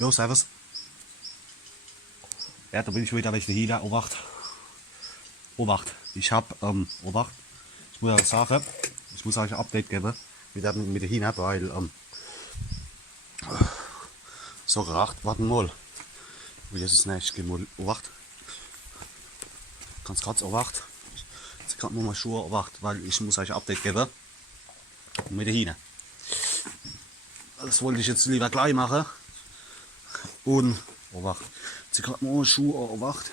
Jo, servus. Ja, da bin ich wieder, weil ich die Hina Obacht. Obacht. Ich hab, Obacht. Ich muss ja sagen, ich muss euch ein Update geben. Wieder mit der Hina, weil, so geracht, warten mal. Wie ist es nicht? Ich geh mal Obacht. Ganz kurz Obacht. Jetzt kann man mal Schuhe Obacht, weil ich muss euch ein Update geben. Mit der Hina. Das wollte ich jetzt lieber gleich machen. Und, Obacht. Jetzt kann man mal Schuhe Obacht.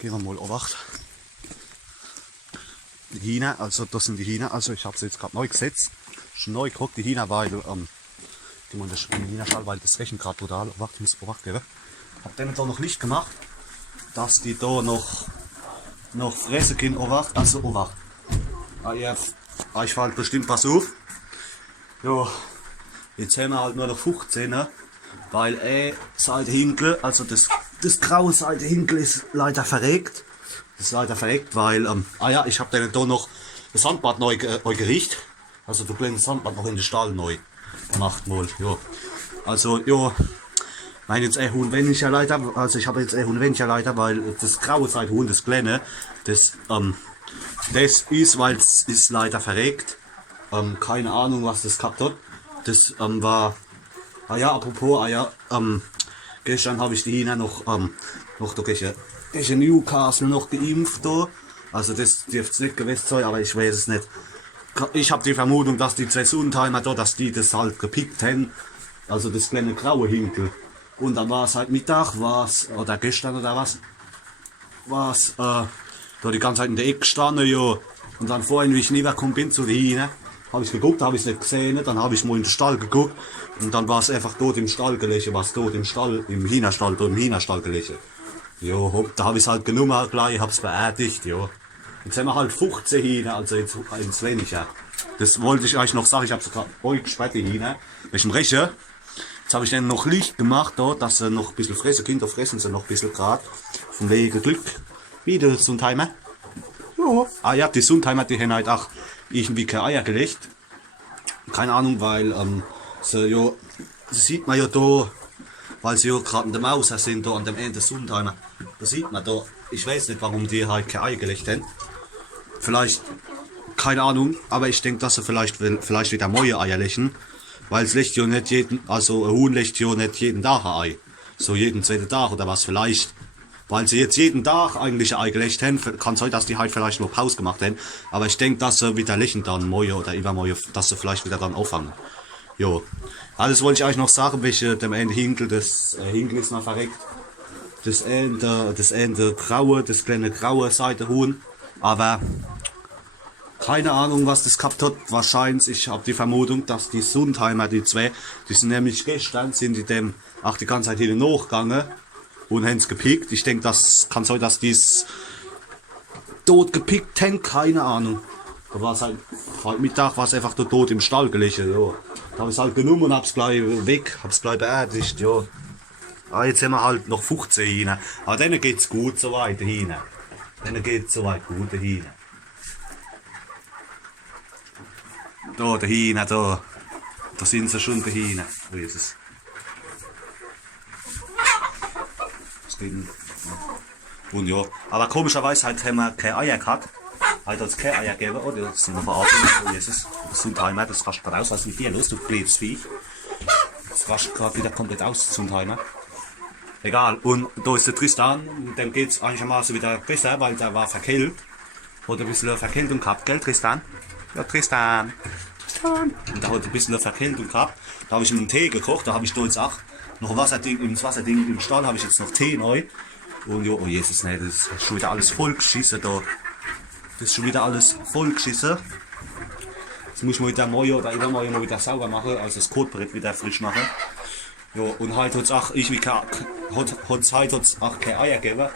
Gehen wir mal Obacht. Die Hina, also das sind die Hina, also ich habe sie jetzt gerade neu gesetzt. Schon neu geguckt, die Hina, weil, die man das Hina schall, weil das rechnet gerade brutal. Obacht, ich muss Obacht geben. Hab damit auch noch Licht gemacht, dass die da noch fressen können, Obacht, also Obacht. Ah, ja, ich fällt bestimmt was auf. Ja, jetzt haben wir halt nur noch 15, ne? Weil Seite Hinkel, also das graue Seite Hinkel ist leider verreckt. Das ist leider verreckt, weil, ich habe denen da noch das Sandbad neu gerichtet. Also du kleines Sandbad noch in den Stall neu gemacht mal, ja. Also, ja, mein jetzt Huhn-Wenniger Leiter, also ich habe jetzt Huhn-Wenniger Leiter, weil das graue Seite Huhn, das kleine, das ist, weil es ist leider verreckt. Keine Ahnung, was das gehabt hat. Das war, apropos, gestern habe ich die Hina noch da gegen Newcastle noch geimpft da. Also das dürfte es nicht gewesen sein, aber ich weiß es nicht. Ich habe die Vermutung, dass die zwei Sundheimer da, dass die das halt gepickt haben. Also das kleine graue Hinkel. Und dann war es halt Mittag, oder gestern oder was, da die ganze Zeit in der Ecke gestanden, ja. Und dann vorhin, wie ich rübergekommen bin zu der Hina, habe ich geguckt, habe ich es nicht gesehen, dann habe ich mal in den Stall geguckt und dann war es einfach dort im Stall gelegen, im Hina-Stall gelegen. Jo, da habe ich es halt genommen gleich, habe es beerdigt, jo. Jetzt haben wir halt 15 Hina, also jetzt ins weniger. Das wollte ich euch noch sagen, ich habe sogar euch gesperrt, die Hina, welchem Rechen. Jetzt habe ich dann noch Licht gemacht, da, dass sie noch ein bisschen fressen, Kinder fressen sie noch ein bisschen gerade, vom Wege Glück. Wie der Sundheimer. Ja. Die Sundheimer, die haben halt auch irgendwie keine Eier gelegt. Keine Ahnung, weil das sieht man ja da, weil sie ja gerade in der Maus sind, da an dem Ende der Sundheimer. Da sieht man da, ich weiß nicht, warum die halt keine Eier gelegt haben. Vielleicht, keine Ahnung, aber ich denke, dass sie vielleicht wieder neue Eier legen. Weil es legt ja nicht ein Huhn legt ja nicht jeden Tag ein Ei. So jeden zweiten Tag oder was vielleicht. Weil sie jetzt jeden Tag eigentlich ein Ei gelegt haben, kann es sein, dass die halt vielleicht noch Pause gemacht haben. Aber ich denke, dass sie wieder legen dann morgen oder übermorgen, dass sie vielleicht wieder dann auffangen. Jo. Alles wollte ich euch noch sagen, welche dem Ende Hinkel, das Hinkel ist noch verreckt. Das Ende graue, das kleine graue Seitenhuhn. Aber keine Ahnung, was das gehabt hat. Wahrscheinlich, ich habe die Vermutung, dass die Sundheimer, die zwei, die sind nämlich gestern, sind die dem auch die ganze Zeit hier nachgegangen und haben es gepickt. Ich denke, das kann sein, dass die es tot gepickt haben, keine Ahnung. Da war es halt Mittag, war es einfach tot im Stall gelegen. Ja. Da habe ich es halt genommen und hab's gleich weg, hab's gleich beerdigt. Ja. Jetzt haben wir halt noch 15 hin. Aber denen geht's gut so weit hin. Denen geht's so weit gut hin. Da, dahin, da sind sie schon dahin. Wo ist es? Und ja, aber komischerweise halt haben wir keine Eier gehabt. Halt uns keine Eier gegeben, oder? Das sind wir verarbeitet. Wo ist es? Das Sundheimer, das rascht gerade aus. Was ist mit dir los, du blödes Vieh? Das rascht gerade wieder komplett aus, Sundheimer. Egal, und da ist der Tristan, dem geht's einigermaßen wieder besser, weil der war verkältet. Hat ein bisschen Verkältung gehabt, gell, Tristan? Ja, Tristan. Und da hat ein bisschen Verkältung gehabt. Da habe ich ihm einen Tee gekocht, da habe ich stolz auch noch Wasserding im Stall, habe ich jetzt noch Tee neu. Und ja, oh Jesus, ne, das ist schon wieder alles voll geschissen da. Das ist schon wieder alles voll geschissen. Jetzt muss ich mal wieder morgen oder übermorgen mal wieder sauber machen, also das Kotbrett wieder frisch machen. Ja, und heute hat es auch, auch keine Eier gegeben.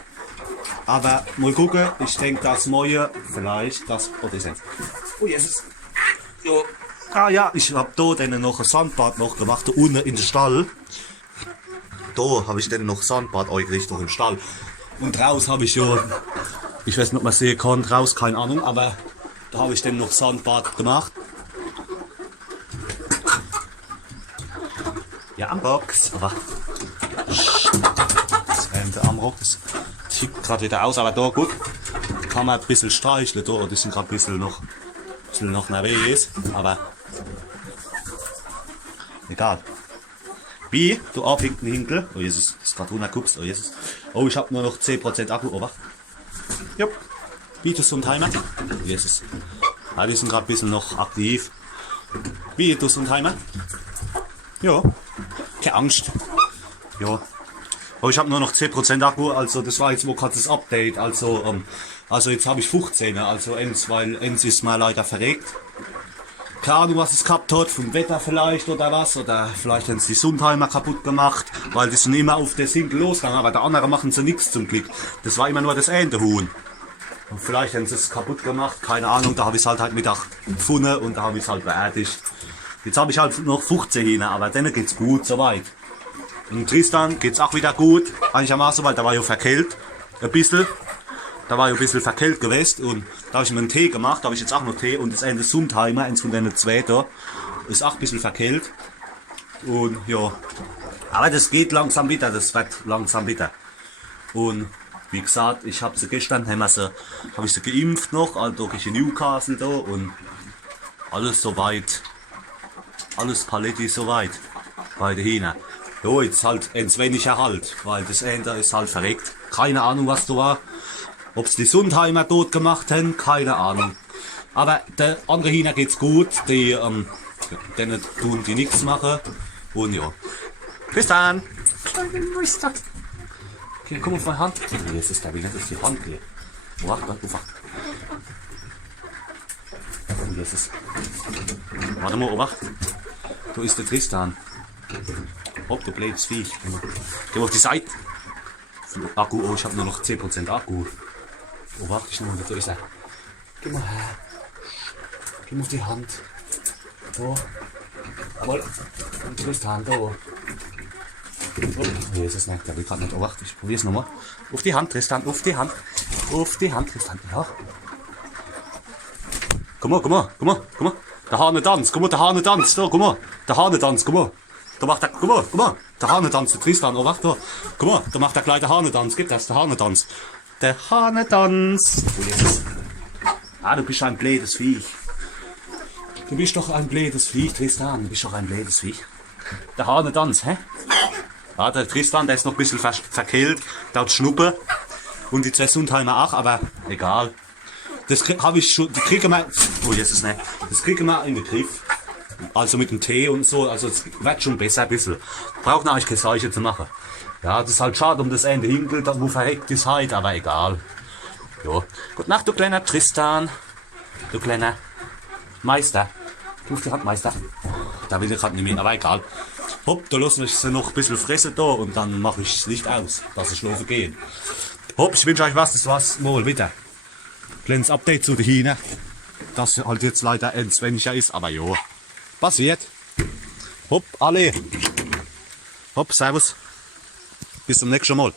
Aber mal gucken, ich denke, dass morgen vielleicht das. Oh, das ist jetzt. Oh, Jesus. Ja. Ich habe da dann noch ein Sandbad noch gemacht, da unten in den Stall. Da habe ich dann noch Sandbad eingerichtet im Stall. Und raus habe ich ja, ich weiß nicht, ob man sehen kann, raus, keine Ahnung, aber da habe ich dann noch Sandbad gemacht. Ja, am Box. Aber das Ende am Rock, das tickt gerade wieder aus, aber da gut. Kann man ein bisschen streicheln, da, die sind gerade ein bisschen noch nervös, aber egal. Wie, du abhinkten Hinkel. Oh Jesus, das ist gerade runtergekupst. Oh Jesus. Oh, ich habe nur noch 10% Akku. Oh, wach. Jupp. Wie, du und Timer? Oh Jesus. Ja, die sind gerade ein bisschen noch aktiv. Wie, du und Timer? Ja. Keine Angst. Ja. Oh, ich habe nur noch 10% Akku. Also, das war jetzt wo gerade das Update. Also jetzt habe ich 15. Also, weil eins ist mal leider verregt. Keine Ahnung, was es gehabt hat, vom Wetter vielleicht oder was, oder vielleicht haben sie die Sundheimer kaputt gemacht, weil die sind immer auf der Single losgegangen, aber der andere machen sie nichts zum Glück. Das war immer nur das Endehuhn. Und vielleicht haben sie es kaputt gemacht, keine Ahnung, da habe ich es halt Mittag gefunden und da habe ich es halt beerdigt. Jetzt habe ich halt noch 15 hin, aber denen geht's gut, soweit. Und Tristan geht's auch wieder gut, einigermaßen, weil der war ja verkältet, ein bisschen. Da war ich ein bisschen verkältet gewesen und da habe ich mir einen Tee gemacht, da habe ich jetzt auch noch Tee und das Ende Sundheimer, eins von den zwei da, ist auch ein bisschen verkältet. Und ja, aber das geht langsam wieder, das wird langsam wieder. Und wie gesagt, ich habe sie gestern, habe ich sie geimpft noch, also ich in Newcastle da und alles soweit, alles Paletti soweit bei der Hina. Ja, jetzt halt ein wenig halt, weil das Ende ist halt verreckt. Keine Ahnung, was da war. Ob es die Sundheimer tot gemacht haben, keine Ahnung. Aber der andere Hühner geht's gut, denen tun die nichts machen. Und ja. Bis dann! Okay, komm auf meine Hand. Jetzt ist der wieder durch die Hand gehen. Warte, warte. Jetzt ist. Warte mal, obacht. Da ist der Tristan. Hopp, du blödes Viech. Geh mal auf die Seite. Akku, oh, ich habe nur noch 10% Akku. Oh, warte, ich nehme da ist er. Geh mal her. Geh mal auf die Hand. Da. Jawohl. Und Tristan, da. Oh, Jesus, nein, der will gerade nicht. Oh, warte, ich probiere es nochmal. Auf die Hand, Tristan, auf die Hand. Auf die Hand, Tristan. Ja. Komm mal, komm mal, komm mal, komm mal. Der Hanetanz, komm mal, der Hanetanz. Da, komm mal. Der Hanetanz, komm mal. Da macht der, guck mal, der Hanetanz, der Tristan, oh warte da, guck mal, da macht der kleine Hanetanz, gibt das, der Hanetanz. Der Hanetanz. Oh, Jesus. Ah, du bist ein blödes Viech. Du bist doch ein blödes Viech, Tristan, du bist doch ein blödes Viech. Der Hanetanz, hä? Ah, der Tristan, der ist noch ein bisschen verkehlt, der hat Schnuppe. Und die zwei Sundheimer auch, aber egal. Das habe ich schon, die kriegen wir, oh Jesus, ne, das kriegen wir in den Griff. Also mit dem Tee und so, also es wird schon besser ein bisschen. Braucht eigentlich keine Seuche zu machen. Ja, das ist halt schade um das Ende Hinkel, wo verreckt ist halt, aber egal. Ja. Gute Nacht, du kleiner Tristan. Du kleiner Meister. Ruf die Hand, Meister. Da will ich gerade nicht mehr, aber egal. Hopp, da lassen wir sie noch ein bisschen fressen da und dann mache ich das Licht aus, dass sie schlafen gehen. Hopp, ich wünsche euch was, das war's mal wieder. Kleines Update zu den Hühnern. Das halt jetzt leider weniger ist, aber ja. Passiert. Hopp, alle. Hopp, servus. Bis zum nächsten Mal.